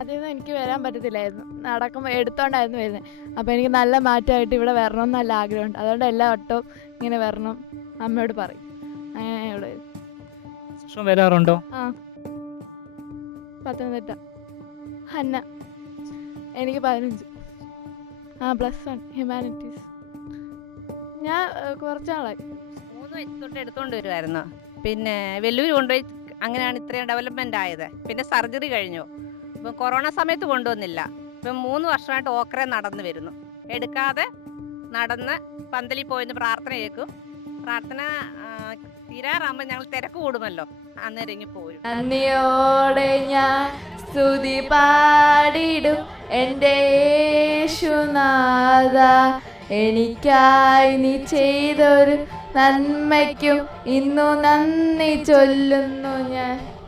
ആദ്യമൊന്നും എനിക്ക് വരാൻ പറ്റത്തില്ലായിരുന്നു. നടക്കുമ്പോൾ എടുത്തോണ്ടായിരുന്നു വരുന്നത്. അപ്പോൾ എനിക്ക് നല്ല മാറ്റമായിട്ട് ഇവിടെ വരണം എന്ന് നല്ല ആഗ്രഹമുണ്ട്. അതുകൊണ്ട് എല്ലാ വട്ടവും ഇങ്ങനെ വരണം അമ്മയോട് പറയും. അങ്ങനെ ഇവിടെ വരും. വർഷം വരാറുണ്ടോ? ആ, പത്തനംതിട്ട. ഹന്ന. എനിക്ക് 15. +1 ഹ്യൂമാനിറ്റീസ്. ഞാൻ കുറച്ച് നാളായി. 3 വയസ്സ് തൊട്ട് എടുത്തോണ്ട് വരുമായിരുന്നു. പിന്നെ വെല്ലൂർ കൊണ്ടുപോയി, അങ്ങനെയാണ് ഇത്രയും ഡെവലപ്മെന്റ് ആയത്. പിന്നെ സർജറി കഴിഞ്ഞു. ഇപ്പം കൊറോണ സമയത്ത് കൊണ്ടുവന്നില്ല. ഇപ്പം 3 വർഷമായിട്ട് ഓക്കറെ നടന്നു വരുന്നു. എടുക്കാതെ നടന്ന് പന്തലിൽ പോയിന്ന് പ്രാർത്ഥന കേൾക്കും. പ്രാർത്ഥന തീരാറാകുമ്പോൾ ഞങ്ങൾ തിരക്ക് കൂടുമല്ലോ, അന്നേരം ഇങ്ങ് പോരും. നന്ദിയോടെ ഞാൻ സ്തുതി പാടിടും എൻ്റെ യേശുനാഥ, എനിക്കായി നീ ചെയ്തൊരു നന്മയ്ക്കും ഇന്നു നന്ദി ചൊല്ലുന്നു ഞാൻ.